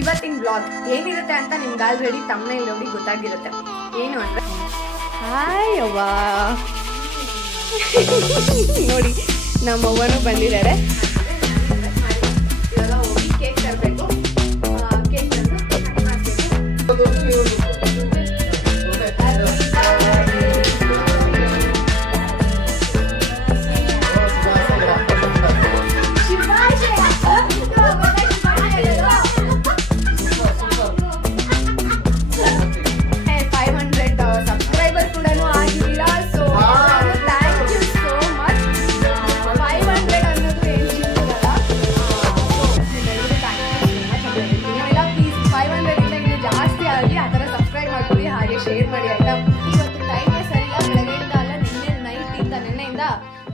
ಇವತ್ತಿನ ಬ್ಲಾಗ್ ಏನಿರುತ್ತೆ ಅಂತ ನಿಮ್ಗೆ ಆಲ್ರೆಡಿ ತಮ್ಮನೇಲಿ ನೋಡಿ ಗೊತ್ತಾಗಿರುತ್ತೆ. ಏನು ಅಂದ್ರೆ ಹಾಯ್ ಅವ್ವ ನೋಡಿ ನಮ್ಮ ಅವ್ವನೂ ಬಂದಿದ್ದಾರೆ. ಇವಾಗ ಹೋಗಿ ಕೇಕ್ ತರಬೇಕು. ಕೇಕ್ ತಂದು ಕಟ್ ಮಾಡ್ಬೇಕು.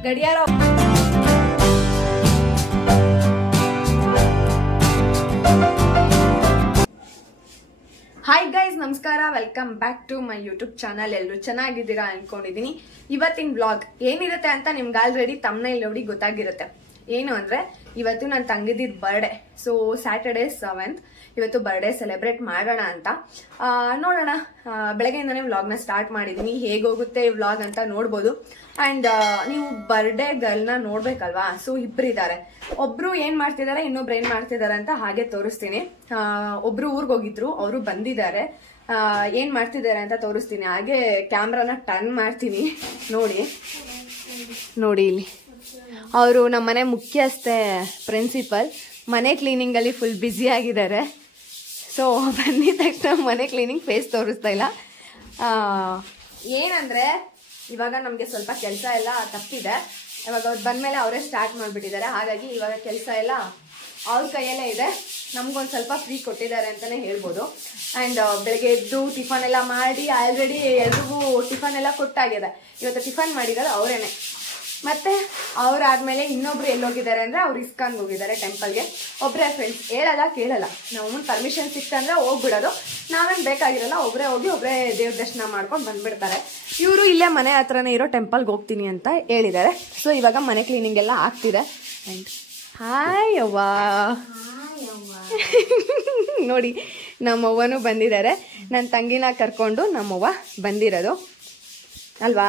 ಗಡಿಯಾರ ಹಾಯ್ ಗೈಸ್, ನಮಸ್ಕಾರ. Welcome back to my YouTube channel. ಎಲ್ಲರೂ ಚೆನ್ನಾಗಿದ್ದೀರಾ ಅನ್ಕೊಂಡಿದೀನಿ. ಇವತ್ತಿನ ಬ್ಲಾಗ್ ಏನಿರುತ್ತೆ ಅಂತ ನಿಮ್ಗೆ ಆಲ್ರೆಡಿ ತಮ್ಮನೇಲಿ ನೋಡಿ ಗೊತ್ತಾಗಿರುತ್ತೆ. ಏನು ಅಂದ್ರೆ ಇವತ್ತು ನನ್ನ ತಂಗಿದಿದ್ ಬರ್ಡೇ. ಸೊ ಸ್ಯಾಟರ್ಡೇ 7th ಇವತ್ತು ಬರ್ಡೇ ಸೆಲೆಬ್ರೇಟ್ ಮಾಡೋಣ ಅಂತ ನೋಡೋಣ. ಬೆಳಗ್ಗೆಯಿಂದನೇ ವ್ಲಾಗ್ನ ಸ್ಟಾರ್ಟ್ ಮಾಡಿದೀನಿ. ಹೇಗೋಗುತ್ತೆ ಈ ವ್ಲಾಗ್ ಅಂತ ನೋಡ್ಬೋದು. ಅಂಡ್ ನೀವು ಬರ್ಡೇ ಗರ್ಲ್ನ ನೋಡ್ಬೇಕಲ್ವಾ? ಸೊ ಇಬ್ಬರಿದ್ದಾರೆ. ಒಬ್ರು ಏನ್ ಮಾಡ್ತಿದ್ದಾರೆ, ಇನ್ನೊಬ್ರು ಏನ್ ಮಾಡ್ತಿದ್ದಾರೆ ಅಂತ ಹಾಗೆ ತೋರಿಸ್ತೀನಿ. ಒಬ್ರು ಊರ್ಗ್ ಹೋಗಿದ್ರು, ಅವರು ಬಂದಿದ್ದಾರೆ. ಏನ್ ಮಾಡ್ತಿದ್ದಾರೆ ಅಂತ ತೋರಿಸ್ತೀನಿ. ಹಾಗೆ ಕ್ಯಾಮ್ರಾನ ಟರ್ನ್ ಮಾಡ್ತೀನಿ. ನೋಡಿ ಇಲ್ಲಿ ಅವರು ನಮ್ಮನೆ ಮುಖ್ಯಸ್ಥೆ ಪ್ರಿನ್ಸಿಪಲ್. ಮನೆ ಕ್ಲೀನಿಂಗ್ ಅಲ್ಲಿ ಫುಲ್ ಬ್ಯುಸಿ ಆಗಿದ್ದಾರೆ. ಸೊ ಬಂದಿದ ತಕ್ಷಣ ಮನೆ ಕ್ಲೀನಿಂಗ್ ಫೇಸ್ ತೋರಿಸ್ತಾ ಇಲ್ಲ. ಏನಂದ್ರೆ ಇವಾಗ ನಮ್ಗೆ ಸ್ವಲ್ಪ ಕೆಲಸ ಎಲ್ಲ ತಪ್ಪಿದೆ. ಇವಾಗ ಅವ್ರು ಬಂದ್ಮೇಲೆ ಅವರೇ ಸ್ಟಾರ್ಟ್ ಮಾಡ್ಬಿಟ್ಟಿದ್ದಾರೆ. ಹಾಗಾಗಿ ಇವಾಗ ಕೆಲಸ ಎಲ್ಲ ಅವ್ರ ಕೈಯಲ್ಲೇ ಇದೆ. ನಮ್ಗೊಂದು ಸ್ವಲ್ಪ ಫ್ರೀ ಕೊಟ್ಟಿದ್ದಾರೆ ಅಂತಾನೆ ಹೇಳ್ಬೋದು. ಅಂಡ್ ಬೆಳಗ್ಗೆ ಎದ್ದು ಟಿಫನ್ ಎಲ್ಲ ಮಾಡಿ ಆಲ್ರೆಡಿ ಎಲ್ರಿಗೂ ಟಿಫನ್ ಎಲ್ಲ ಕೊಟ್ಟಾಗಿದೆ. ಇವತ್ತು ಟಿಫನ್ ಮಾಡಿದ್ದಾರೆ ಅವರೇನೆ. ಮತ್ತೆ ಅವ್ರಾದ್ಮೇಲೆ ಇನ್ನೊಬ್ರು ಎಲ್ಲೋಗಿದ್ದಾರೆ ಅಂದ್ರೆ ಅವ್ರು ಇಸ್ಕಾನ್ಗೆ ಹೋಗಿದ್ದಾರೆ, ಟೆಂಪಲ್ಗೆ. ಒಬ್ರೇ ಫ್ರೆಂಡ್ಸ್, ಹೇಳಲ್ಲ ಕೇಳಲ್ಲ. ನಾವು ಪರ್ಮಿಷನ್ ಸಿಕ್ತಂದ್ರೆ ಹೋಗ್ಬಿಡೋದು. ನಾವೇನ್ ಬೇಕಾಗಿರಲ್ಲ, ಒಬ್ರೇ ಹೋಗಿ ಒಬ್ರೇ ದೇವ್ರ ದರ್ಶನ ಮಾಡ್ಕೊಂಡು ಬಂದ್ಬಿಡ್ತಾರೆ. ಇವರು ಇಲ್ಲೇ ಮನೆ ಹತ್ರನೇ ಇರೋ ಟೆಂಪಲ್ಗೆ ಹೋಗ್ತೀನಿ ಅಂತ ಹೇಳಿದ್ದಾರೆ. ಸೊ ಇವಾಗ ಮನೆ ಕ್ಲೀನಿಂಗ್ ಎಲ್ಲ ಆಗ್ತಿದೆ. ಅಂಡ್ ಹಾಯ್ ಅವ್ವ ನೋಡಿ ನಮ್ಮವ್ವನೂ ಬಂದಿದ್ದಾರೆ. ನನ್ನ ತಂಗಿನ ಕರ್ಕೊಂಡು ನಮ್ಮವ್ವ ಬಂದಿರೋದು ಅಲ್ವಾ.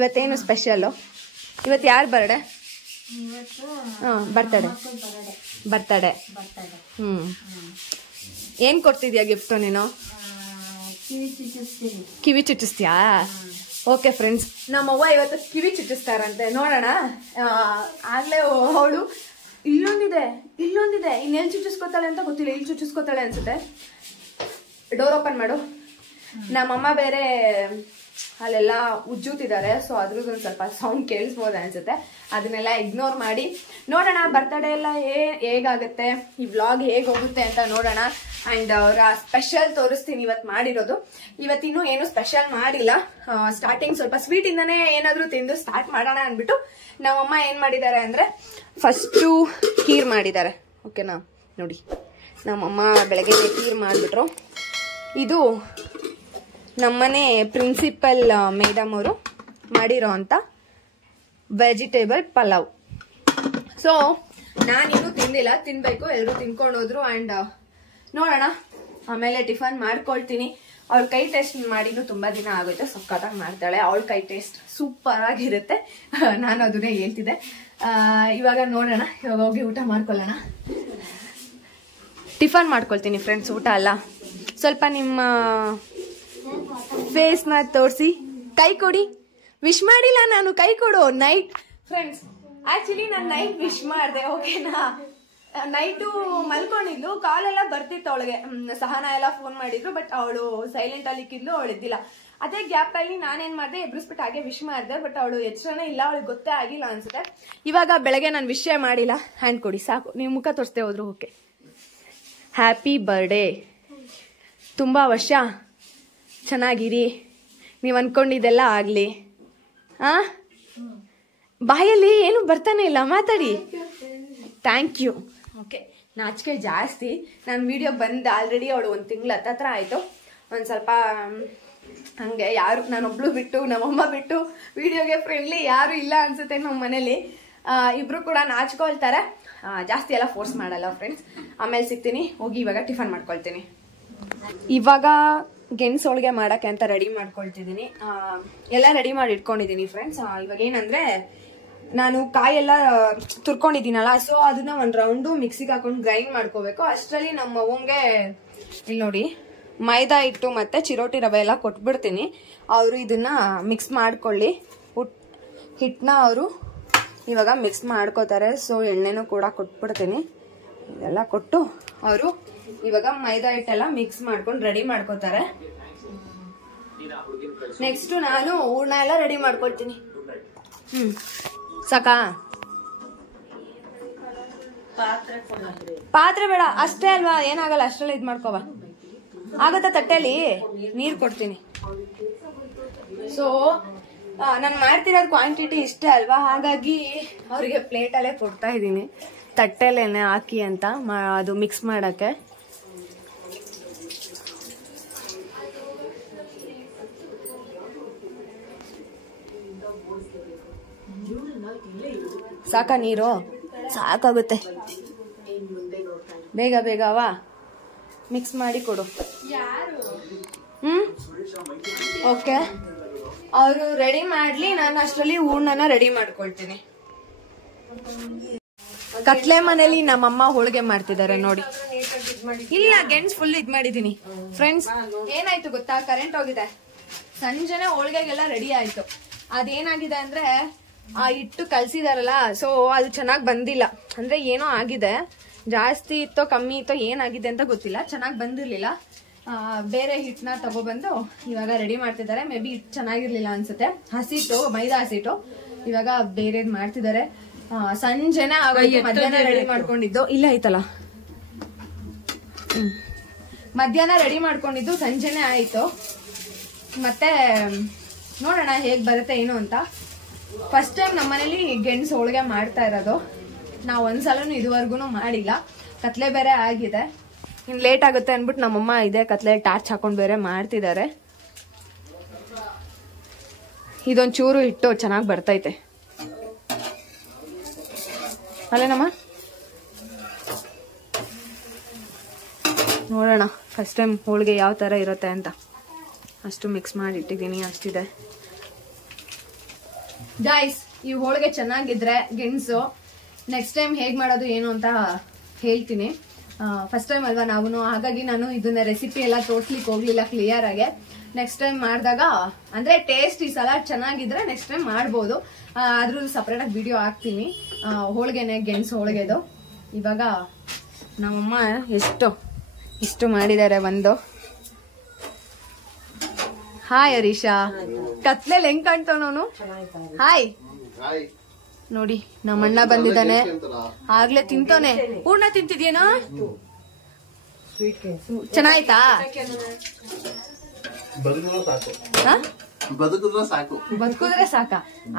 ಇವತ್ತೇನು ಸ್ಪೆಷಲ್ಲು? ಇವತ್ತು ಯಾರು ಬರ್ಡೇ? ಬರ್ತಡೇ. ಏನ್ ಕೊಡ್ತಿದ್ಯಾ ಗಿಫ್ಟು ನೀನು? ಕಿವಿ ಚುಚ್ಚಿಸ್ತೀಯಾ? ಓಕೆ ಫ್ರೆಂಡ್ಸ್, ನಮ್ಮವ್ವ ಇವತ್ತು ಕಿವಿ ಚುಚ್ಚಿಸ್ತಾರಂತೆ. ನೋಡೋಣ. ಆಗ್ಲೇ ಅವಳು ಇಲ್ಲೊಂದಿದೆ ಇನ್ನೆಲ್ಲಿ ಚುಚ್ಚಿಸ್ಕೊತಾಳೆ ಅಂತ ಗೊತ್ತಿಲ್ಲ. ಇಲ್ಲಿ ಚುಚ್ಚಿಸ್ಕೊತಾಳೆ ಅನ್ಸುತ್ತೆ. ಡೋರ್ ಓಪನ್ ಮಾಡು. ನಮ್ಮಮ್ಮ ಬೇರೆ ಅಲ್ಲೆಲ್ಲ ಉಜ್ಜುತ್ತಿದ್ದಾರೆ. ಸೊ ಅದ್ರದ್ದೊಂದು ಸ್ವಲ್ಪ ಸೌಂಡ್ ಕೇಳಿಸ್ಬೋದು ಅನ್ಸುತ್ತೆ. ಅದನ್ನೆಲ್ಲ ಇಗ್ನೋರ್ ಮಾಡಿ ನೋಡೋಣ. ಬರ್ತಡೇ ಎಲ್ಲ ಹೇಗಾಗುತ್ತೆ, ಈ ವ್ಲಾಗ್ ಹೇಗೆ ಹೋಗುತ್ತೆ ಅಂತ ನೋಡೋಣ. ಅಂಡ್ ಅವರ ಸ್ಪೆಷಲ್ ತೋರಿಸ್ತೀನಿ ಇವತ್ತು ಮಾಡಿರೋದು. ಇವತ್ತಿನ್ನೂ ಏನು ಸ್ಪೆಷಲ್ ಮಾಡಿಲ್ಲ. ಸ್ಟಾರ್ಟಿಂಗ್ ಸ್ವಲ್ಪ ಸ್ವೀಟ್ ಇಂದಾನೆ ಏನಾದ್ರು ತಿಂದು ಸ್ಟಾರ್ಟ್ ಮಾಡೋಣ ಅಂದ್ಬಿಟ್ಟು ನಮ್ಮಮ್ಮ ಏನ್ ಮಾಡಿದ್ದಾರೆ ಅಂದ್ರೆ ಫಸ್ಟು ಖೀರ್ ಮಾಡಿದ್ದಾರೆ. ಓಕೆನಾ? ನೋಡಿ ನಮ್ಮಮ್ಮ ಬೆಳಗ್ಗೆ ಖೀರ್ ಮಾಡಿಬಿಟ್ರು. ಇದು ನಮ್ಮನೆ ಪ್ರಿನ್ಸಿಪಲ್ ಮೇಡಮ್ ಅವರು ಮಾಡಿರೋ ಅಂತ ವೆಜಿಟೇಬಲ್ ಪಲಾವ್. ಸೊ ನಾನಿನ್ನೂ ತಿಂದಿಲ್ಲ, ತಿನ್ಬೇಕು. ಎಲ್ಲರೂ ತಿನ್ಕೊಂಡು ಹೋದ್ರು. ಅಂಡ್ ನೋಡೋಣ, ಆಮೇಲೆ ಟಿಫನ್ ಮಾಡ್ಕೊಳ್ತೀನಿ. ಅವಳ ಕೈ ಟೇಸ್ಟ್ ಮಾಡಿನೂ ತುಂಬಾ ದಿನ ಆಗುತ್ತೆ. ಸಕ್ಕತ್ತಾಗಿ ಮಾಡ್ತಾಳೆ. ಅವಳ ಕೈ ಟೇಸ್ಟ್ ಸೂಪರ್ ಆಗಿರುತ್ತೆ. ನಾನು ಅದನ್ನೇ ಹೇಳ್ತಿದ್ದೆ. ಇವಾಗ ನೋಡೋಣ, ಇವಾಗ ಹೋಗಿ ಊಟ ಮಾಡ್ಕೊಳ್ಳೋಣ. ಟಿಫನ್ ಮಾಡ್ಕೊಳ್ತೀನಿ ಫ್ರೆಂಡ್ಸ್, ಊಟ ಅಲ್ಲ. ಸ್ವಲ್ಪ ನಿಮ್ಮ ಫೇಸ್ ನ ತೋರಿಸಿ ಕೈ ಕೊಡಿ. ವಿಶ್ ಮಾಡಿಲ್ಲ ನಾನು, ಕೈ ಕೊಡು. ನೈಟ್ ಫ್ರೆಂಡ್ಸ್, ಆಕ್ಚುಲಿ ನಾನು ನೈಟ್ ವಿಶ್ ಮಾಡಿದೆ. ಓಕೆನಾ? ನೈಟು ಮಲ್ಕೊಂಡಿದ್ಲು, ಕಾಲೆಲ್ಲ ಬರ್ತಿತ್ತು ಅವಳಿಗೆ. ಸಹನಾ ಎಲ್ಲ ಫೋನ್ ಮಾಡಿದ್ರು, ಬಟ್ ಅವಳು ಸೈಲೆಂಟ್ ಅಲ್ಲಿ ಇಕ್ಕಿದ್ಲು, ಅವಳು ಇದ್ದಿಲ್ಲ. ಅದೇ ಗ್ಯಾಪ್ ಅಲ್ಲಿ ನಾನೇನ್ ಮಾಡಿದೆ, ಎಬ್ರಿಸ್ಬಿಟ್ಟು ಹಾಗೆ ವಿಶ್ ಮಾಡಿದೆ. ಬಟ್ ಅವಳು ಎಚ್ಚರನೇ ಇಲ್ಲ, ಅವಳಿಗೆ ಗೊತ್ತೇ ಆಗಿಲ್ಲ ಅನ್ಸುತ್ತೆ. ಇವಾಗ ಬೆಳಗ್ಗೆ ನಾನು ವಿಷಯ ಮಾಡಿಲ್ಲ. ಹ್ಯಾಂಡ್ ಕೊಡಿ ಸಾಕು. ನೀವು ಮುಖ ತೋರಿಸ್ತೇ ಹೋದ್ರು. Okay, happy birthday. ತುಂಬಾ ವರ್ಷ ಚೆನ್ನಾಗಿರಿ. ನೀವು ಅನ್ಕೊಂಡಿದ್ದೆಲ್ಲ ಆಗ್ಲಿ. ಬಾಯಲ್ಲಿ ಏನು ಬರ್ತಾನೆ ಇಲ್ಲ, ಮಾತಾಡಿ. Thank you. ಓಕೆ, ನಾಚಿಕೆ ಜಾಸ್ತಿ. ನಾನು ವಿಡಿಯೋ ಬಂದು ಆಲ್ರೆಡಿ ಅವಳು 1 ತಿಂಗಳು ಹತ್ರ ಆಯ್ತು. ಒಂದು ಸ್ವಲ್ಪ ಹಂಗೆ ಯಾರು ನಾನೊಬ್ಳು ಬಿಟ್ಟು ನಮ್ಮಮ್ಮ ಬಿಟ್ಟು ವಿಡಿಯೋಗೆ ಫ್ರೆಂಡ್ಲಿ ಯಾರು ಇಲ್ಲ ಅನ್ಸುತ್ತೆ ನಮ್ಮ ಮನೇಲಿ. ಇಬ್ರು ಕೂಡ ನಾಚ್ಕೊಳ್ತಾರೆ. ಜಾಸ್ತಿ ಎಲ್ಲ ಫೋರ್ಸ್ ಮಾಡಲ್ಲ ಫ್ರೆಂಡ್ಸ್. ಆಮೇಲೆ ಸಿಗ್ತೀನಿ, ಹೋಗಿ ಇವಾಗ ಟಿಫನ್ ಮಾಡ್ಕೊಳ್ತೀನಿ. ಇವಾಗ ಗೆಣಸು ಹೋಳಿಗೆ ಮಾಡೋಕ್ಕೆ ಅಂತ ರೆಡಿ ಮಾಡ್ಕೊಳ್ತಿದ್ದೀನಿ. ಎಲ್ಲ ರೆಡಿ ಮಾಡಿ ಇಟ್ಕೊಂಡಿದ್ದೀನಿ ಫ್ರೆಂಡ್ಸ್. ಇವಾಗ ಏನಂದರೆ ನಾನು ಕಾಯೆಲ್ಲ ತುರ್ಕೊಂಡಿದ್ದೀನಲ್ಲ, ಸೊ ಅದನ್ನ ಒಂದು ರೌಂಡು ಮಿಕ್ಸಿಗೆ ಹಾಕೊಂಡು ಗ್ರೈಂಡ್ ಮಾಡ್ಕೋಬೇಕು. ಅಷ್ಟರಲ್ಲಿ ನಮ್ಮ ಅವ್ವಂಗೆ ಇಲ್ಲಿ ನೋಡಿ ಮೈದಾ ಹಿಟ್ಟು ಮತ್ತು ಚಿರೋಟಿ ರವೆ ಎಲ್ಲ ಕೊಟ್ಬಿಡ್ತೀನಿ. ಅವರು ಇದನ್ನ ಮಿಕ್ಸ್ ಮಾಡ್ಕೊಳ್ಳಿ. ಹಿಟ್ಟನ್ನ ಅವರು ಇವಾಗ ಮಿಕ್ಸ್ ಮಾಡ್ಕೋತಾರೆ. ಸೊ ಎಣ್ಣೆನೂ ಕೂಡ ಕೊಟ್ಬಿಡ್ತೀನಿ. ಇದೆಲ್ಲ ಕೊಟ್ಟು ಅವರು ಇವಾಗ ಮೈದಾ ಹಿಟ್ಟೆಲ್ಲ ಮಿಕ್ಸ್ ಮಾಡ್ಕೊಂಡು ರೆಡಿ ಮಾಡ್ಕೋತಾರೆ. ನೆಕ್ಸ್ಟ್ ನಾನು ಹೂರ್ಣ ಎಲ್ಲ ರೆಡಿ ಮಾಡ್ಕೊಳ್ತೀನಿ. ಸಾಕಾ? ಪಾತ್ರೆ ಬೇಡ, ಅಷ್ಟೇ ಅಲ್ವಾ, ಏನಾಗಲ್ಲ, ಅಷ್ಟೆಲ್ಲ ಇದ್ ಮಾಡ್ಕೋವ. ಆಗತ್ತಾ? ತಟ್ಟೆಲಿ ನೀರು ಕೊಡ್ತೀನಿ. ಸೊ ನಾನು ಮಾಡ್ತಿರೋದು ಕ್ವಾಂಟಿಟಿ ಇಷ್ಟೇ ಅಲ್ವಾ, ಹಾಗಾಗಿ ಅವರಿಗೆ ಪ್ಲೇಟಲ್ಲೇ ಕೊಡ್ತಾ ಇದ್ದೀನಿ, ತಟ್ಟೆಲೇನೆ ಹಾಕಿ ಅಂತ ಅದು ಮಿಕ್ಸ್ ಮಾಡಕ್ಕೆ. ಸಾಕಾ ನೀರು? ಸಾಕಾಗುತ್ತೆ. ಬೇಗ ಬೇಗವಾ ಮಿಕ್ಸ್ ಮಾಡಿ ಕೊಡು. ಓಕೆ, ಅವರು ರೆಡಿ ಮಾಡ್ಲಿ, ನಾನು ಅಷ್ಟರಲ್ಲಿ ಹೂರ್ಣನ ರೆಡಿ ಮಾಡ್ಕೊಳ್ತೀನಿ. ಕತ್ಲೆ ಮನೇಲಿ ನಮ್ಮಮ್ಮ ಹೋಳಿಗೆ ಮಾಡ್ತಿದ್ದಾರೆ ನೋಡಿ. ಇಲ್ಲ, ಗೆಣಸು ಫುಲ್ ಇದ್ ಮಾಡಿದೀನಿ ಫ್ರೆಂಡ್ಸ್. ಏನಾಯ್ತು ಗೊತ್ತಾ, ಕರೆಂಟ್ ಹೋಗಿದೆ. ಸಂಜೆನೆ ಹೋಳಿಗೆಗೆಲ್ಲ ರೆಡಿ ಆಯ್ತು. ಅದೇನಾಗಿದೆ ಅಂದ್ರೆ ಆ ಹಿಟ್ಟು ಕಲ್ಸಿದಾರಲ್ಲ, ಸೊ ಅದು ಚೆನ್ನಾಗಿ ಬಂದಿಲ್ಲ. ಅಂದ್ರೆ ಏನೋ ಆಗಿದೆ, ಜಾಸ್ತಿ ಇತ್ತೋ ಕಮ್ಮಿ ಇತ್ತೋ ಏನಾಗಿದೆ ಅಂತ ಗೊತ್ತಿಲ್ಲ, ಚೆನ್ನಾಗಿ ಬಂದಿರ್ಲಿಲ್ಲ. ಬೇರೆ ಹಿಟ್ಟನ್ನ ತಗೊಬಂದು ಇವಾಗ ರೆಡಿ ಮಾಡ್ತಿದ್ದಾರೆ. ಮೇ ಬಿ ಹಿಟ್ಟು ಚೆನ್ನಾಗಿರ್ಲಿಲ್ಲ ಅನ್ಸುತ್ತೆ. ಹಸಿಟ್ಟು, ಮೈದಾ ಹಸಿಟ್ಟು. ಇವಾಗ ಬೇರೆದ್ ಮಾಡ್ತಿದ್ದಾರೆ. ಸಂಜೆನೆ ಮಧ್ಯಾಹ್ನ ರೆಡಿ ಮಾಡ್ಕೊಂಡಿದ್ದು ಇಲ್ಲ ಐತಲ್ಲ, ಮಧ್ಯಾಹ್ನ ರೆಡಿ ಮಾಡ್ಕೊಂಡಿದ್ದು ಸಂಜೆನೆ ಆಯ್ತು. ಮತ್ತೆ ನೋಡೋಣ ಹೇಗ್ ಬರುತ್ತೆ ಏನು ಅಂತ. ಫಸ್ಟ್ ಟೈಮ್ ನಮ್ಮನೇಲಿ ಗೆಣಸು ಹೋಳಿಗೆ ಮಾಡ್ತಾ ಇರೋದು. ನಾವು ಒಂದ್ಸಲನು ಇದುವರೆಗೂ ಮಾಡಿಲ್ಲ. ಕತ್ಲೆ ಬೇರೆ ಆಗಿದೆ, ಇನ್ ಲೇಟ್ ಆಗುತ್ತೆ ಅನ್ಬಿಟ್ಟು ನಮ್ಮಮ್ಮ ಇದೆ ಕತ್ಲೆ ಟಾರ್ಚ್ ಹಾಕೊಂಡ್ ಬೇರೆ ಮಾಡ್ತಿದ್ದಾರೆ. ಇದೊಂದ್ ಚೂರು ಹಿಟ್ಟು ಚೆನ್ನಾಗಿ ಬರ್ತೈತೆ ಅಲ್ಲೇನಮ್ಮ? ನೋಡೋಣ ಫಸ್ಟ್ ಟೈಮ್ ಹೋಳಿಗೆ ಯಾವ ತರ ಇರುತ್ತೆ ಅಂತ. ಅಷ್ಟು ಮಿಕ್ಸ್ ಮಾಡಿ ಇಟ್ಟಿದ್ದೀನಿ, ಅಷ್ಟಿದೆ ಗಾಯ್ಸ್. ಈ ಹೋಳಿಗೆ ಚೆನ್ನಾಗಿದ್ರೆ ಗೆಣಸು ನೆಕ್ಸ್ಟ್ ಟೈಮ್ ಹೇಗ್ ಮಾಡೋದು ಏನು ಅಂತ ಹೇಳ್ತೀನಿ. ಫಸ್ಟ್ ಟೈಮ್ ಅಲ್ವಾ ನಾವು, ಹಾಗಾಗಿ ನಾನು ಇದನ್ನ ರೆಸಿಪಿ ಎಲ್ಲ ತೋರ್ಸ್ಲಿಕ್ಕೆ ಹೋಗ್ಲಿಲ್ಲ ಕ್ಲಿಯರ್ ಆಗಿ. ನೆಕ್ಸ್ಟ್ ಟೈಮ್ ಮಾಡಿದಾಗ ಅಂದ್ರೆ ಟೇಸ್ಟ್ ಈ ಸಲ ಚೆನ್ನಾಗಿದ್ರೆ ನೆಕ್ಸ್ಟ್ ಟೈಮ್ ಮಾಡ್ಬೋದು. ಅದ್ರದ್ದು ಸಪ್ರೇಟ್ ಆಗಿ ವಿಡಿಯೋ ಹಾಕ್ತೀನಿ, ಹೋಳಿಗೆನೆ ಗೆಣಸು ಹೋಳಿಗೆದು. ಇವಾಗ ನಮ್ಮಮ್ಮ ಇಷ್ಟು ಮಾಡಿದ್ದಾರೆ. ಒಂದು ಹಾಯ್ ಹರೀಶಾ, ಕತ್ಲೆಲ್ ಹೆಂಗ್ ಕಾಣ್ತಾವನು? ಹಾಯ್ ನೋಡಿ, ನಮ್ಮಣ್ಣ ಬಂದಿದ್ದಾನೆ, ಆಗ್ಲೇ ತಿಂತಾನೆ. ಹೂರ್ಣ ತಿಂತಿದ್ಯೇನೋ? ಚೆನ್ನಾಯ್ತಾ? ಬದುಕಿದ್ರೆ ಸಾಕ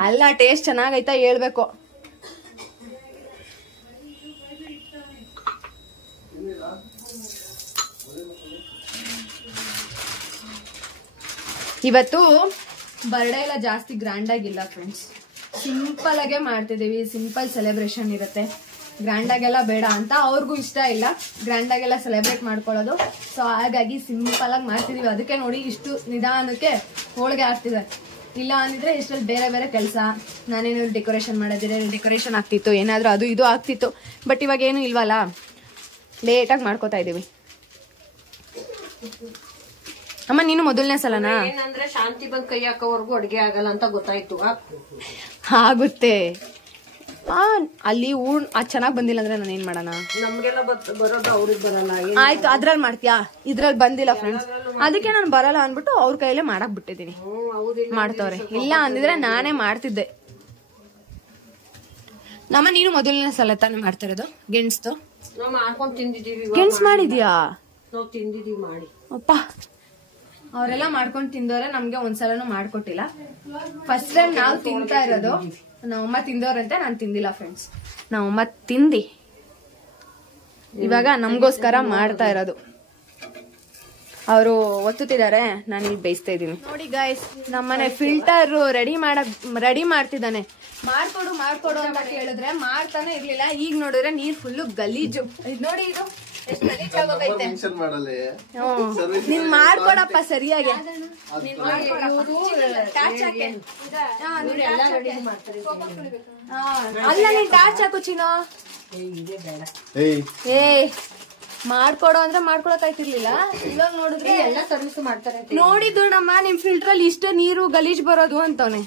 ಅಲ್ಲ, ಟೇಸ್ಟ್ ಚೆನ್ನಾಗೈತಾ ಹೇಳ್ಬೇಕು. ಇವತ್ತು ಬರ್ಡೇ ಎಲ್ಲ ಜಾಸ್ತಿ ಗ್ರ್ಯಾಂಡ್ ಆಗಿಲ್ಲ ಫ್ರೆಂಡ್ಸ್, ಸಿಂಪಲ್ ಆಗೇ ಮಾಡ್ತಿದೀವಿ. ಸಿಂಪಲ್ ಸೆಲೆಬ್ರೇಷನ್ ಇರುತ್ತೆ, ಗ್ರ್ಯಾಂಡ್ ಆಗೆಲ್ಲ ಬೇಡ ಅಂತ. ಅವ್ರಿಗೂ ಇಷ್ಟ ಇಲ್ಲ ಗ್ರ್ಯಾಂಡ್ ಆಗೆಲ್ಲ ಸೆಲೆಬ್ರೇಟ್ ಮಾಡ್ಕೊಳ್ಳೋದು. ಸೊ ಹಾಗಾಗಿ ಸಿಂಪಲ್ ಆಗಿ ಮಾಡ್ತಿದೀವಿ. ಅದಕ್ಕೆ ನೋಡಿ ಇಷ್ಟು ನಿಧಾನಕ್ಕೆ ಹೋಳಿಗೆ ಆಗ್ತಿದೆ. ಇಲ್ಲ ಅಂದಿದ್ರೆ ಇಷ್ಟಲ್ಲಿ ಬೇರೆ ಬೇರೆ ಕೆಲಸ, ನಾನೇನಾದ್ರು ಡೆಕೋರೇಷನ್ ಮಾಡೋದಿದ್ರೆ ಡೆಕೋರೇಷನ್ ಆಗ್ತಿತ್ತು, ಏನಾದ್ರೂ ಅದು ಇದು ಆಗ್ತಿತ್ತು. ಬಟ್ ಇವಾಗ ಏನು ಇಲ್ವಲ್ಲ, ಲೇಟಾಗಿ ಮಾಡ್ಕೋತಾ ಇದೀವಿ. ಅಮ್ಮ ನೀನು ಮೊದಲನೇ ಸಲನಾ? ಏನಂದ್ರೆ ಶಾಂತಿ ಬಂದ್ ಕೈ ಹಾಕೋವರೆಗೂ ಅಡ್ಗೆ ಆಗಲ್ಲ ಅಂತ ಗೊತ್ತಾಯ್ತು. ಆಗುತ್ತೆ. ಅಲ್ಲಿ ಅದ್ ಚೆನ್ನಾಗ್ ಬಂದಿಲ್ಲ ಅಂದ್ರೆ ನಾನು ಏನ್ ಮಾಡೋಣ? ನಮ್ಗೆಲ್ಲ ಬರೋದು ಅವ್ರಿಗೆ ಬರಲ್ಲ. ಆಯ್ತು, ಅದ್ರಲ್ಲಿ ಮಾಡ್ತೀಯಾ? ಇದ್ರಲ್ಲಿ ಬಂದಿಲ್ಲ ಫ್ರೆಂಡ್ಸ್, ಅದಕ್ಕೆ ನಾನು ಬರಲ್ಲ ಅನ್ಬಿಟ್ಟು ಅವ್ರ ಕೈಲೇ ಮಾಡಕ್ ಬಿಟ್ಟಿದೀನಿ. ಮಾಡ್ತವ್ರೆ, ಇಲ್ಲ ಅಂದಿದ್ರೆ ನಾನೇ ಮಾಡ್ತಿದ್ದೆ. ನಮ್ಮ ನೀನು ಮೊದಲನೇ ಸಲ ತಾನೇ ಮಾಡ್ತಾ ಇರೋದು ಗೆಣಸ್ದು? ನಾವು ಮಾಡ್ಕೊಂಡ್ ತಿಂದಿದೀವಿ. ಗೆಣಸ್ ಮಾಡಿದ್ಯಾ? ನಾವು ತಿಂದಿದೀವಿ ಮಾಡಿ. ಅಪ್ಪ, ಅವರೆಲ್ಲ ಮಾಡ್ಕೊಂಡು ತಿಂದವ್ರೆ, ನಮ್ಗೆ ಒಂದ್ಸಲನು ಮಾಡ್ಕೊಟ್ಟಿಲ್ಲ. ಫಸ್ಟ್ ಟೈಮ್ ನಾವು ತಿಂತಾ ಇರೋದು. ನಮ್ಮಮ್ಮ ತಿಂದವ್ರಂತೆ, ನಾನು ತಿಂದಿಲ್ಲ ಫ್ರೆಂಡ್ಸ್. ನಮ್ಮಮ್ಮ ತಿಂದಿ ಇವಾಗ ನಮ್ಗೋಸ್ಕರ ಮಾಡ್ತಾ ಇರೋದು. ಅವರು ಒತ್ತುತ್ತಿದ್ದಾರೆ, ನಾನು ಇಲ್ಲಿ ಬೇಯಿಸ್ತಾ ಇದ್ದೀನಿ. ನೋಡಿ ಗಾಯ್ಸ್, ನಮ್ಮನೆ ಫಿಲ್ಟರ್ ರೆಡಿ ಮಾಡ್ತಿದ್ದಾನೆ. ಮಾಡ್ಕೊಡು ಅಂತ ಕೇಳಿದ್ರೆ ಮಾಡ್ತಾನೆ ಇರ್ಲಿಲ್ಲ. ಈಗ ನೋಡಿದ್ರೆ ನೀರ್ ಫುಲ್ಲು ಗಲೀಜು. ನೋಡಿ ಇದು ಎಷ್ಟು ಗಲೀಜ್ ಆಗೋಗೈತೆ. ನೀನ್ ಮಾಡ್ಕೊಡಪ್ಪ ಸರಿಯಾಗಿ. ಅಲ್ಲ ನೀನ್ ಟಾರ್ಚ್ ಹಾಕು ಚಿನ್ನೋ. ಏ ಮಾಡ್ಕೊಡೋ ಅಂದ್ರೆ ಮಾಡ್ಕೊಳಕ್ ಆಯ್ತಿರ್ಲಿಲ್ಲ. ಇವಾಗ ನೋಡಿದ್ರೆ ಎಲ್ಲ ಸರ್ವಿಸ್ ಮಾಡ್ತಾರೆ. ನೋಡಿದ್ದು ನಮ್ಮ ನಿಮ್ ಫಿಲ್ಟರ್ ಅಲ್ಲಿ ಇಷ್ಟ ನೀರು ಗಲೀಜ್ ಬರೋದು ಅಂತವನೆ.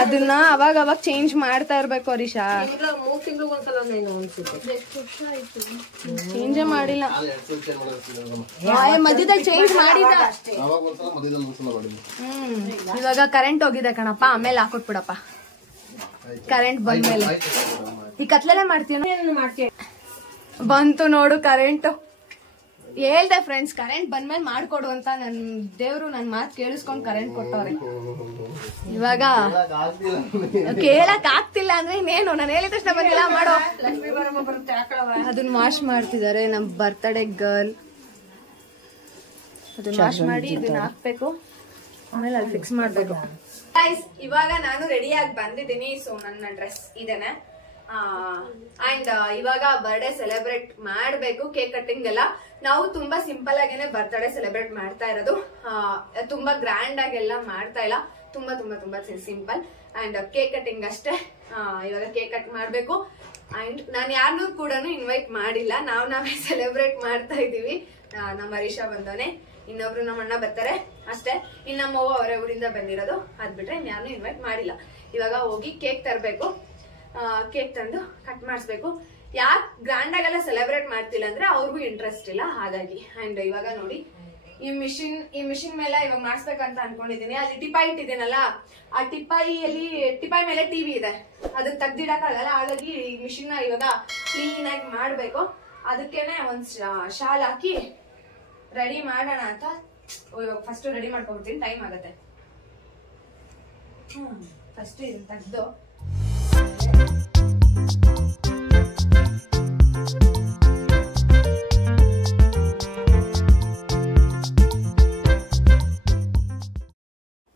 ಅದನ್ನ ಅವಾಗ ಚೇಂಜ್ ಮಾಡ್ತಾ ಇರ್ಬೇಕು ಹರೀಶಾ. 3 ತಿಂಗಳಿಗೆ ಒಂದ್ಸಲ ಚೇಂಜೇ ಮಾಡಿಲ್ಲ, ಮಧ್ಯದಲ್ಲಿ ಚೇಂಜ್ ಮಾಡಿದ. ಇವಾಗ ಕರೆಂಟ್ ಹೋಗಿದೆ ಕಣಪ್ಪ, ಆಮೇಲೆ ಹಾಕೊಟ್ಬಿಡಪ್ಪ. ಕರೆಂಟ್ ಬಂದ್ಮೇಲೆ ಈ ಕತ್ಲೆಲೆ ಮಾಡ್ತೀಯ. ಬಂತು ನೋಡು ಕರೆಂಟ್. ಹೇಳ್ದೆ ಫ್ರೆಂಡ್ಸ್, ಕರೆಂಟ್ ಬಂದ್ಮೇಲೆ ಮಾಡ್ಕೊಡು ಅಂತ. ನನ್ ದೇವ್ರು ನನ್ ಮಾತು ಕೇಳಿಸ್ಕೊಂಡ್ ಕರೆಂಟ್ ಕೊಟ್ಟವ್ರೆ. ಇವಾಗ ಕೇಳಕ್ ಆಗ್ತಿಲ್ಲ ಅಂದ್ರೆ ಇನ್ನೇನು, ನಾನು ಹೇಳಿದ ತಕ್ಷಣ ಬಂದಿಲ್ಲ ಮಾಡೋ. ಅದನ್ನ ವಾಶ್ ಮಾಡ್ತಿದ್ದಾರೆ ನಮ್ ಬರ್ತ್ಡೇ ಗರ್ಲ್. ಅದನ್ನ ವಾಶ್ ಮಾಡಿ ಇದನ್ನ ಹಾಕ್ಬೇಕು, ಆಮೇಲೆ ಅಲ್ಲಿ ಫಿಕ್ಸ್ ಮಾಡ್ಬೇಕು. ಇವಾಗ ನಾನು ರೆಡಿಯಾಗಿ ಬಂದಿದ್ದೀನಿ. ಸೊ ನನ್ನ ಡ್ರೆಸ್ ಇದೇನೆ. ಅಂಡ್ ಇವಾಗ ಬರ್ಡೇ ಸೆಲೆಬ್ರೇಟ್ ಮಾಡ್ಬೇಕು. ಕೇಕ್ ಕಟ್ಟಿಂಗ್ ಎಲ್ಲ ನಾವು ತುಂಬಾ ಸಿಂಪಲ್ ಆಗೇನೆ ಬರ್ತ್ಡೇ ಸೆಲೆಬ್ರೇಟ್ ಮಾಡ್ತಾ ಇರೋದು. ತುಂಬಾ ಗ್ರ್ಯಾಂಡ್ ಆಗೆಲ್ಲ ಮಾಡ್ತಾ ಇಲ್ಲ, ತುಂಬಾ ತುಂಬಾ ತುಂಬಾ ಸಿಂಪಲ್. ಅಂಡ್ ಕೇಕ್ ಕಟ್ಟಿಂಗ್ ಅಷ್ಟೇ. ಇವಾಗ ಕೇಕ್ ಕಟ್ ಮಾಡ್ಬೇಕು. ಅಂಡ್ ನಾನು ಯಾರನ್ನೂ ಕೂಡ ಇನ್ವೈಟ್ ಮಾಡಿಲ್ಲ, ನಾವೇ ಸೆಲೆಬ್ರೇಟ್ ಮಾಡ್ತಾ ಇದೀವಿ. ನಮ್ಮ ಹರೀಶಾ ಬಂದವನೆ, ಇನ್ನೊಬ್ರು ನಮ್ಮ ಅಣ್ಣ ಬರ್ತಾರೆ ಅಷ್ಟೇ. ಇನ್ನು ನಮ್ಮವ್ವ ಅವರೇ ಊರಿಂದ ಬಂದಿರೋದು. ಅದ್ ಬಿಟ್ರೆ ಇನ್ಯಾರನ್ನೂ ಇನ್ವೈಟ್ ಮಾಡಿಲ್ಲ. ಇವಾಗ ಹೋಗಿ ಕೇಕ್ ತರಬೇಕು. ಕೇಕ್ ತಂದು ಕಟ್ ಮಾಡಿಸ್ಬೇಕು. ಯಾಕೆ ಗ್ರ್ಯಾಂಡ್ ಆಗೆಲ್ಲ ಸೆಲೆಬ್ರೇಟ್ ಮಾಡ್ತಿಲ್ಲ ಅಂದ್ರೆ ಅವ್ರಿಗೂ ಇಂಟ್ರೆಸ್ಟ್ ಇಲ್ಲ, ಹಾಗಾಗಿ. ಅಂಡ್ ಇವಾಗ ನೋಡಿ ಈ ಮಿಷಿನ್ ಮೇಲೆ ಇವಾಗ ಮಾಡಿಸ್ಬೇಕಂತ ಅನ್ಕೊಂಡಿದೀನಿ. ಅಲ್ಲಿ ಟಿಪಾಯಿ ಇಟ್ಟಿದ್ದೀನಲ್ಲ, ಆ ಟಿಪಾಯಿ ಮೇಲೆ ಟಿವಿ ಇದೆ, ಅದನ್ನ ತೆಗ್ದಿಡಕ್ಕಾಗಲ್ಲ. ಹಾಗಾಗಿ ಈ ಮಿಷಿನ್ ನ ಇವಾಗ ಕ್ಲೀನ್ ಆಗಿ ಮಾಡ್ಬೇಕು. ಅದಕ್ಕೇನೆ ಒಂದ್ ಶಾಲ್ ಹಾಕಿ ರೆಡಿ ಮಾಡೋಣ ಅಂತ. ಇವಾಗ ಫಸ್ಟ್ ರೆಡಿ ಮಾಡ್ಕೊಬಿಡ್ತೀನಿ, ಟೈಮ್ ಆಗತ್ತೆ. ಫಸ್ಟ್ ಇದನ್ನ ತೆಗ್ದು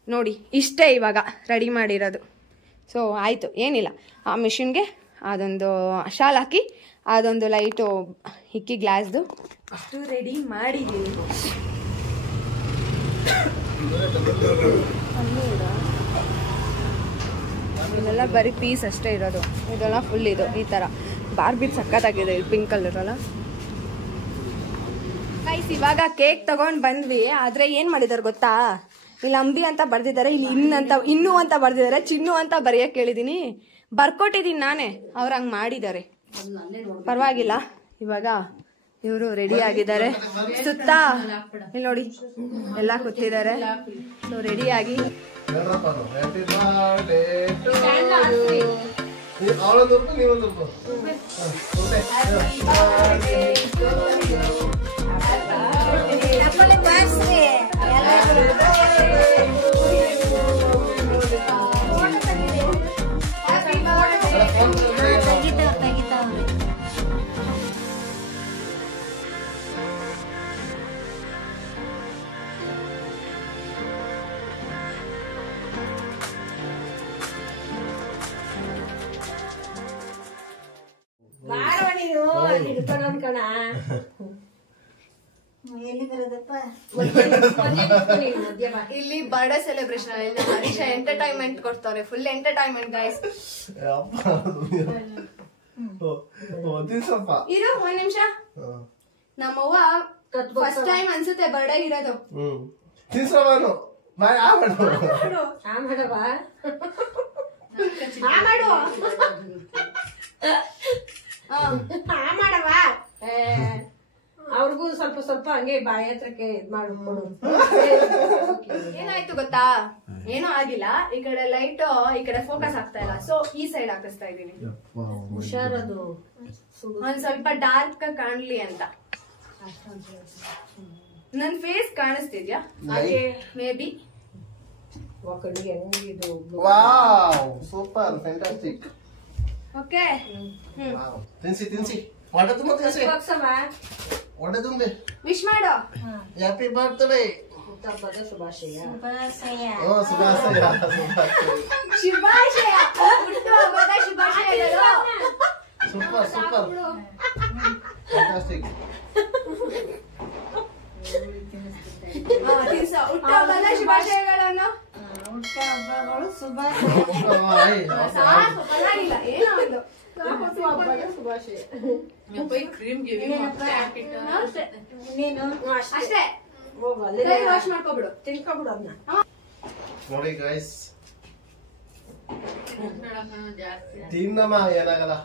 ನೋಡಿ ಇಷ್ಟೇ ಇವಾಗ ರೆಡಿ ಮಾಡಿರೋದು. ಸೊ ಆಯಿತು, ಏನಿಲ್ಲ. ಆ ಮಿಷಿನ್ಗೆ ಅದೊಂದು ಶಾಲ್ ಹಾಕಿ ಅದೊಂದು ಲೈಟು ಹಿಕ್ಕಿ ಗ್ಲಾಸ್ದು ಅಷ್ಟು ರೆಡಿ ಮಾಡಿದ್ದೀನಿ. ಇದೆಲ್ಲ ಬರೀ ಪೀಸ್ ಅಷ್ಟೇ ಇರೋದು, ಇದೆಲ್ಲ ಫುಲ್ ಇದು ಈ ಥರ ಬಾರ್ಬಿಟ್ ಸಕ್ಕತ್ತಾಗಿದೆ. ಇದು ಪಿಂಕ್ ಕಲರ್ ಅಲ್ಲ ಗೈಸ್. ಇವಾಗ ಕೇಕ್ ತಗೊಂಡ್ ಬಂದ್ವಿ. ಆದ್ರೆ ಏನ್ ಮಾಡಿದಾರೆ ಗೊತ್ತಾ, ಇಲ್ಲಿ ಅಂಬಿ ಅಂತ ಬರ್ದಿದ್ದಾರೆ, ಇಲ್ಲಿ ಇನ್ನು ಅಂತ ಬರ್ದಿದ್ದಾರೆ, ಚಿನ್ನು ಅಂತ ಬರೆಯಕ್ ಹೇಳಿದೀನಿ. ಬರ್ಕೊಟ್ಟಿದೀನಿ ನಾನೇ, ಅವ್ರ ಹಂಗ್ ಮಾಡಿದ್ದಾರೆ. ಪರವಾಗಿಲ್ಲ. ಇವಾಗ ಇವರು ರೆಡಿ ಆಗಿದ್ದಾರೆ. ಸುತ್ತ ಇಲ್ಲಿ ನೋಡಿ ಎಲ್ಲ ಕೂತಿದ್ದಾರೆ. ಸೊ ರೆಡಿಯಾಗಿ ಇಲ್ಲಿ ಬರ್ಡೇ ಸೆಲೆಬ್ರೇಷನ್ ಹರೀಶ ಎಂಟರ್ಟೈನ್ಮೆಂಟ್ ಕೊಡ್ತಾರೆ. Full entertainment guys. ಇರು ಒಂದ್ ನಿಮಿಷ. ನಮ್ಮವ್ವ ಫಸ್ಟ್ ಟೈಮ್ ಅನ್ಸುತ್ತೆ ಬರ್ಡೇ ಇರೋದು. ಅವ್ರಿಗೂ ಸ್ವಲ್ಪ ಸ್ವಲ್ಪ ಹಂಗೆ ಬಾಯಿ ಹತ್ರಕ್ಕೆ ಇದ್ ಮಾಡ್ಕೊಡು. ಏನಾಯ್ತು ಗೊತ್ತಾ, ಏನೂ ಆಗಿಲ್ಲ. ಈ ಕಡೆ ಲೈಟ್ ಈ ಕಡೆ ಫೋಕಸ್ ಆಗ್ತಾ ಇಲ್ಲ. ಸೊ ಈ ಸೈಡ್ ಹಾಕಿಸ್ತಾ ಇದೀನಿ. ಹುಷಾರದು, ಒಂದ್ ಸ್ವಲ್ಪ ಡಾರ್ಕ್ ಕಾಣ್ಲಿ ಅಂತ. ನನ್ ಫೇಸ್ ಕಾಣಿಸ್ತಿದ್ಯಾ? ಹಾಗೆ maybe. Super, fantastic. Okay, ತಿನ್ಸಿ ತಿನ್ಸಿ. ವಾಟರ್ ತುಂಬ ತಿನ್ಸಿ. ಒಡೆದುಂಬೆ ವಿಶ್ ಮಾಡು. Happy birthday. ಹುಟ್ಟಹಬ್ಬದ ಶುಭಾಶಯ. ಶುಭಾಶಯ. ಶುಭಾಶಯ. ಹುಟ್ಟುಹಬ್ಬದ ಶುಭಾಶಯಗಳು. Super fantastic. ಹುಟ್ಟುಹಬ್ಬದ ಶುಭಾಶಯಗಳನ್ನು. ಹುಟ್ಟಹಬ್ಬಗಳು ಪರವಾಗಿಲ್ಲ, ಏನೋ ಒಂದು ಶುಭಾಶಯ. ನೀನು ಅಷ್ಟೇ ವಾಶ್ ಮಾಡ್ಕೊಬಿಡು, ತಿನ್ಕೊಬಿಡು ಅದನ್ನ. ನೋಡಿ ಗೈಸ್, ತಿನ್ನಮ್ಮ ಏನಾಗಲ್ಲ.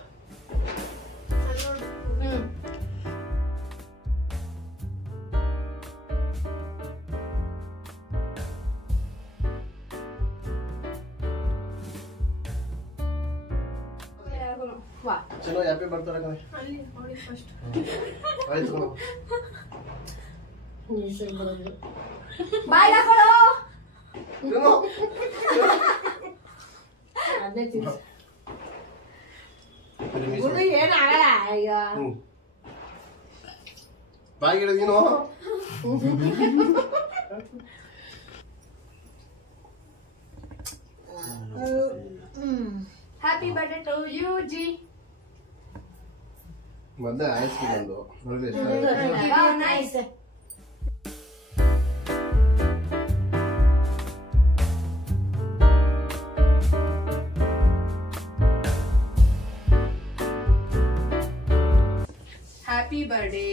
ಚಲೋ ಹ್ಯಾಪಿ ಬರ್ತಾರೆ ಕಣೆ. ಆಯ್ತು ಕಣ. ಬಾಯ್ ಹಾಕೊಳ್ಳೋ. ಅದನ್ನೇ ತಿನ್ಸು. ಗುರು ಏನಾಗಲ್ಲ. ಅಯ್ಯೋ ಬಾಯಿಗಿಡ ನೀನು. Happy birthday to you ji. ಮೊದಲೇ ಆಯ್ತು ಬಂದು ನೋಡಿ. Nice. Happy birthday.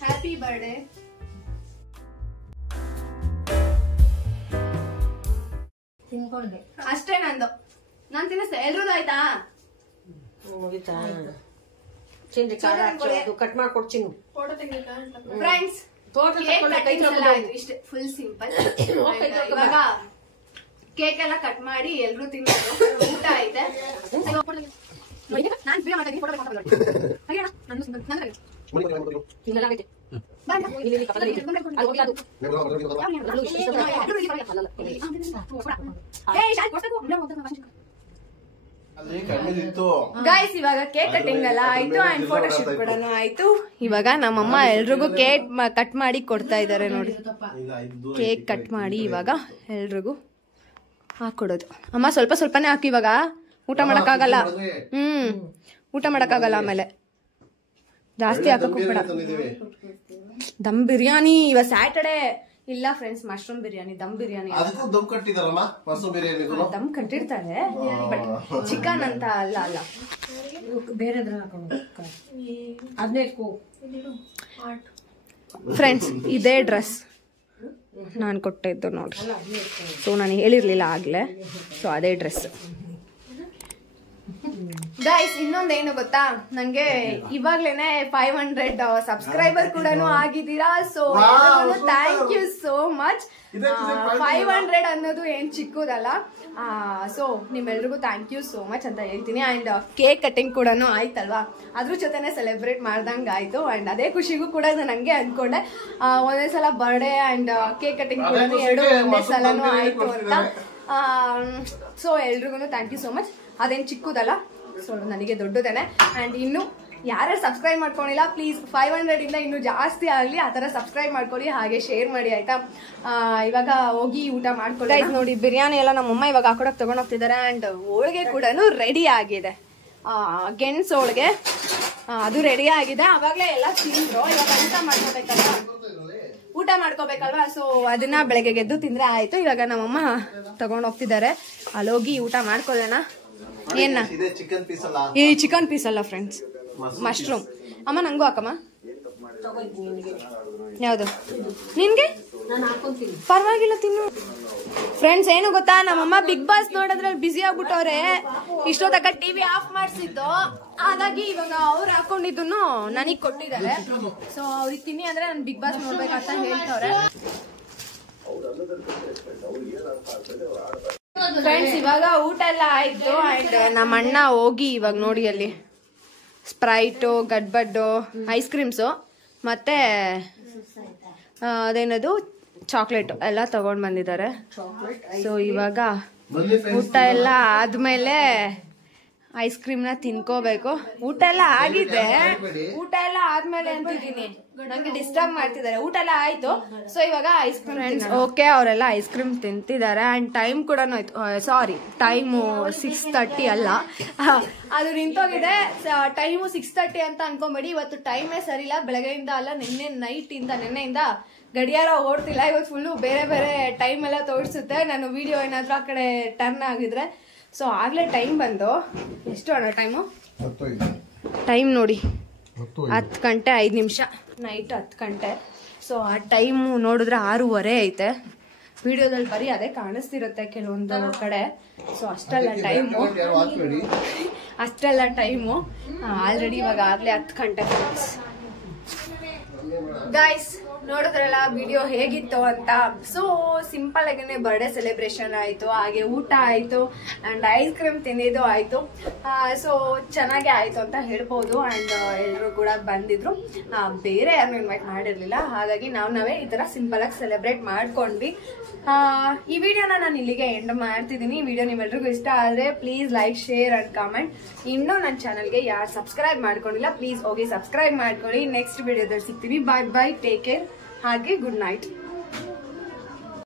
Happy birthday. ತಿನ್ಕೊಂಡೆ ಅಷ್ಟೇ ನಂದು. ನಾನ್ ತಿನ್ನಿಸ್ತೆ. ಎಲ್ರದ್ದು ಆಯ್ತಾ? ಮುಗಿತಾ? ಚಿಂದಿ ಖಾರ ಹಚ್ಚೋದು ಕಟ್ ಮಾಡ್ಕೊಡ್ತೀನಿ. ಫ್ರೆಂಡ್ಸ್, ಇಷ್ಟೇ ಫುಲ್ ಸಿಂಪಲ್. ಇವಾಗ ಕೇಕ್ ಎಲ್ಲ ಕಟ್ ಮಾಡಿ ಎಲ್ರು ತಿನ್ನೋದು. ಊಟ ಐತೆ. ಗೈಸ್, ಇವಾಗ ಕೇಕ್ ಕಟಿಂಗ್ ಎಲ್ಲ ಆಯ್ತು ಅಂಡ್ ಫೋಟೋ ಶೂಟ್ ಕೂಡ ಆಯ್ತು. ಇವಾಗ ನಮ್ಮಮ್ಮ ಎಲ್ರಿಗೂ ಕೇಕ್ ಕಟ್ ಮಾಡಿ ಕೊಡ್ತಾ ಇದಾರೆ ನೋಡಿ. ಕೇಕ್ ಕಟ್ ಮಾಡಿ ಇವಾಗ ಎಲ್ರಿಗೂ ಹಾಕೊಡೋದು. ಅಮ್ಮ ಸ್ವಲ್ಪ ಸ್ವಲ್ಪನೇ ಹಾಕಿ, ಇವಾಗ ಊಟ ಮಾಡಕ್ಕಾಗಲ್ಲ. ಊಟ ಮಾಡಕ್ಕಾಗಲ್ಲ. ಆಮೇಲೆ ಜಾಸ್ತಿ ಹಾಕಕ್ ಹೋಗ್ಬೇಡ. ದಮ್ ಬಿರಿಯಾನಿ ಇವಾಗ ಸ್ಯಾಟರ್ಡೆ ಇಲ್ಲ ಫ್ರೆಂಡ್ಸ್. ಮಶ್ರೂಮ್ ಬಿರಿಯಾನಿ, ದಮ್ ಬಿರಿಯಾನಿ. ದಮ್ ಕಟ್ಟಿರ್ತಾರೆ, ಬಟ್ ಚಿಕನ್ ಅಂತ ಅಲ್ಲ. ಬೇರೆ ಅದನ್ನೇ ಫ್ರೆಂಡ್ಸ್, ಇದೇ ಡ್ರೆಸ್ ನಾನು ಕೊಟ್ಟಿದ್ದು ನೋಡಿ. ಸೊ ನಾನು ಹೇಳಿರ್ಲಿಲ್ಲ ಆಗ್ಲೇ. ಸೊ ಅದೇ ಡ್ರೆಸ್. ಗೈಸ್, ಇನ್ನೊಂದೇನು ಗೊತ್ತಾ, ನಂಗೆ ಇವಾಗ್ಲೇನೆ 500 ಸಬ್ಸ್ಕ್ರೈಬರ್ ಕೂಡ ಆಗಿದ್ದೀರಾ. So thank you so much. 500 ಅನ್ನೋದು ಏನ್ ಚಿಕ್ಕದಲ್ಲ. ಸೊ ನಿಮ್ಮೆಲ್ರಿಗೂ ಥ್ಯಾಂಕ್ ಯು ಸೋ ಮಚ್ ಅಂತ ಹೇಳ್ತೀನಿ. ಅಂಡ್ ಕೇಕ್ ಕಟಿಂಗ್ ಕೂಡ ಆಯ್ತಲ್ವಾ, ಅದ್ರ ಜೊತೆನೆ ಸೆಲೆಬ್ರೇಟ್ ಮಾಡ್ದಂಗೆ ಆಯ್ತು. ಅಂಡ್ ಅದೇ ಖುಷಿಗೂ ಕೂಡ ನಾನು ಹಂಗೆ ಅನ್ಕೊಂಡೆ, ಒಂದೇ ಸಲ ಬರ್ಡೇ ಅಂಡ್ ಕೇಕ್ ಕಟಿಂಗ್ ಕೂಡ ಎರಡು ಒಂದೇ ಸಲನೂ ಆಯ್ತು ಅಂತ. ಸೊ ಎಲ್ರಿಗೂ ಥ್ಯಾಂಕ್ ಯು ಸೋ ಮಚ್. ಅದೇನು ಚಿಕ್ಕದಲ್ಲ, ಸೊ ನನಗೆ ದೊಡ್ಡದೇನೆ. ಅಂಡ್ ಇನ್ನು ಯಾರ್ಯಾರು ಸಬ್ಸ್ಕ್ರೈಬ್ ಮಾಡ್ಕೊಂಡಿಲ್ಲ, ಪ್ಲೀಸ್ 500 ಇಂದ ಇನ್ನೂ ಜಾಸ್ತಿ ಆಗಲಿ, ಆ ಥರ ಸಬ್ಸ್ಕ್ರೈಬ್ ಮಾಡ್ಕೊಳ್ಳಿ, ಹಾಗೆ ಶೇರ್ ಮಾಡಿ ಆಯ್ತಾ. ಇವಾಗ ಹೋಗಿ ಊಟ ಮಾಡ್ಕೊಳ್ಳಿ. ನೋಡಿ, ಬಿರಿಯಾನಿ ಎಲ್ಲ ನಮ್ಮಮ್ಮ ಇವಾಗ ಹಾಕೊಡಕ್ಕೆ ತಗೊಂಡೋಗ್ತಿದ್ದಾರೆ. ಅಂಡ್ ಹೋಳಿಗೆ ಕೂಡ ರೆಡಿ ಆಗಿದೆ. ಗೆಣಸು ಹೋಳಿಗೆ ಅದು ರೆಡಿ ಆಗಿದೆ. ಅವಾಗಲೇ ಎಲ್ಲ ತಿಂದ್ರು. ಇವಾಗ ಊಟ ಮಾಡ್ಕೋಬೇಕಲ್ವಾ. ಸೊ ಅದನ್ನ ಬೆಳಗ್ಗೆ ಗೆದ್ದು ತಿಂದ್ರೆ ಆಯ್ತು. ಇವಾಗ ನಮ್ಮಮ್ಮ ತಗೊಂಡ್ ಹೋಗ್ತಿದ್ದಾರೆ. ಅಲ್ಲೋಗಿ ಊಟ ಮಾಡ್ಕೊಳ್ಳೋಣ. ಏನ ಈ ಚಿಕನ್ ಪೀಸ್ ಅಲ್ಲ ಫ್ರೆಂಡ್ಸ್, ಮಶ್ರೂಮ್. ಅಮ್ಮ ನಂಗೂ ಹಾಕಮ್ಮ. ಯಾವ್ದು ನಿನ್ಗೆ? ಪರವಾಗಿಲ್ಲ, ತಿನ್ನು. ಫ್ರೆಂಡ್ಸ್, ಏನು ಗೊತ್ತಾ, ನಮ್ಮಮ್ಮ ಬಿಗ್ ಬಾಸ್ ನೋಡೋದ್ರಲ್ಲಿ ಬಿಸಿ ಆಗ್ಬಿಟ್ಟವ್ರೆ. ಇಷ್ಟೊತ್ತಕ ಟಿವಿ ಆಫ್ ಮಾಡಿಸಿದ್ದು, ಹಾಗಾಗಿ ಇವಾಗ ಅವ್ರು ಹಾಕೊಂಡಿದ್ದನ್ನು ನನಗ್ ಕೊಟ್ಟಿದ್ದಾರೆ. ಸೊ ಅವ್ರಿಗೆ ತಿನ್ನಿ ಅಂದ್ರೆ ನಾನು ಬಿಗ್ ಬಾಸ್ ನೋಡ್ಬೇಕಂತ ಹೇಳ್ತವ್ರೆ. ಫ್ರೆಂಡ್ಸ್, ಇವಾಗ ಊಟ ಎಲ್ಲ ಆಯ್ತು. ಅಂಡ್ ನಮ್ಮ ಅಣ್ಣ ಹೋಗಿ ಇವಾಗ ನೋಡಿ ಅಲ್ಲಿ ಸ್ಪ್ರೈಟು, ಗಡ್ಬಡ್ಡು, ಐಸ್ ಕ್ರೀಮ್ಸು ಮತ್ತೆ ಅದೇನದು ಚಾಕ್ಲೇಟ್ ಎಲ್ಲ ತಗೊಂಡ್ ಬಂದಿದ್ದಾರೆ. ಸೊ ಇವಾಗ ಊಟ ಎಲ್ಲ ಆದ್ಮೇಲೆ ಐಸ್ ಕ್ರೀಮ್ನ ತಿನ್ಕೋಬೇಕು. ಊಟ ಎಲ್ಲ ಆಗಿದೆ, ಊಟ ಎಲ್ಲ ಆದ್ಮೇಲೆ ಅಂತಿದ್ದೀನಿ, ನಂಗೆ ಡಿಸ್ಟರ್ಬ್ ಮಾಡ್ತಿದ್ದಾರೆ. ಊಟ ಎಲ್ಲ ಆಯ್ತು. ಸೊ ಇವಾಗ ಐಸ್ ಕ್ರೀಮ್ ಓಕೆ, ಅವರೆಲ್ಲ ಐಸ್ ಕ್ರೀಮ್ ತಿಂತಿದ್ದಾರೆ. ಅಂಡ್ ಟೈಮ್ ಕೂಡ ಆಯ್ತು, ಸಾರಿ ಟೈಮು 6:30 ಅಲ್ಲ, ಅದು ನಿಂತೋಗಿದೆ. ಟೈಮು 6:30 ಅಂತ ಅನ್ಕೊಂಬೇಡಿ. ಇವತ್ತು ಟೈಮೇ ಸರಿಯಿಲ್ಲ, ಬೆಳಗ್ಗೆಯಿಂದ ಅಲ್ಲ ನೆನ್ನೆಯಿಂದ ಗಡಿಯಾರ ಓಡ್ತಿಲ್ಲ. ಇವತ್ತು ಫುಲ್ಲು ಬೇರೆ ಬೇರೆ ಟೈಮ್ ಎಲ್ಲ ತೋರಿಸುತ್ತೆ. ನಾನು ವಿಡಿಯೋ ಏನಾದ್ರೂ ಆ ಕಡೆ ಟರ್ನ್ ಆಗಿದ್ರೆ. ಸೊ ಆಗ್ಲೇ ಟೈಮ್ ಬಂದು ಎಷ್ಟು ಅಣ್ಣ ಟೈಮು? ಟೈಮ್ ನೋಡಿ 10 ಗಂಟೆ 5 ನಿಮಿಷ, ನೈಟ್ 10 ಗಂಟೆ. ಸೊ ಆ ಟೈಮು ನೋಡಿದ್ರೆ 6:15 ಐತೆ. ವಿಡಿಯೋದಲ್ಲಿ ಬರೀ ಅದೇ ಕಾಣಿಸ್ತಿರುತ್ತೆ ಕೆಲವೊಂದು ಕಡೆ. ಸೊ ಅಷ್ಟೆಲ್ಲ ಟೈಮು ಆಲ್ರೆಡಿ ಇವಾಗ ಆಗ್ಲೇ 10 ಗಂಟೆ. ಗೈಸ್ ನೋಡಿದ್ರಲ್ಲ ವಿಡಿಯೋ ಹೇಗಿತ್ತು ಅಂತ. ಸೊ ಸಿಂಪಲ್ ಆಗೇನೆ ಬರ್ಡೇ ಸೆಲೆಬ್ರೇಷನ್ ಆಯ್ತು, ಹಾಗೆ ಊಟ ಆಯ್ತು, ಅಂಡ್ ಐಸ್ ಕ್ರೀಮ್ ತಿಂದಿದ್ದು ಆಯ್ತು. ಸೊ ಚೆನ್ನಾಗೇ ಆಯ್ತು ಅಂತ ಹೇಳ್ಬೋದು. ಅಂಡ್ ಎಲ್ಲರೂ ಕೂಡ ಬಂದಿದ್ರು, ಬೇರೆ ಯಾರು ಇನ್ವೈಟ್ ಮಾಡಿರ್ಲಿಲ್ಲ. ಹಾಗಾಗಿ ನಾವೇ ಈ ತರ ಸಿಂಪಲ್ ಆಗಿ ಸೆಲೆಬ್ರೇಟ್ ಮಾಡ್ಕೊಂಡ್ವಿ. ಈ ವಿಡಿಯೋನ ನಾನು ಇಲ್ಲಿಗೆ ಎಂಡ್ ಮಾಡ್ತಿದ್ದೀನಿ. ವಿಡಿಯೋ ನಿಮ್ಮೆಲ್ರಿಗೂ ಇಷ್ಟ ಆದ್ರೆ please like, share and comment. ಇನ್ನೂ ನನ್ನ ಚಾನಲ್ಗೆ ಯಾರು ಸಬ್ಸ್ಕ್ರೈಬ್ ಮಾಡ್ಕೊಂಡಿಲ್ಲ ಪ್ಲೀಸ್ ಹೋಗಿ ಸಬ್ಸ್ಕ್ರೈಬ್ ಮಾಡ್ಕೊಳ್ಳಿ. ನೆಕ್ಸ್ಟ್ ವಿಡಿಯೋದಲ್ಲಿ ಸಿಗ್ತೀವಿ. ಬಾಯ್ ಬಾಯ್, ಟೇಕ್ ಕೇರ್, ಹಾಗೆ ಗುಡ್ ನೈಟ್.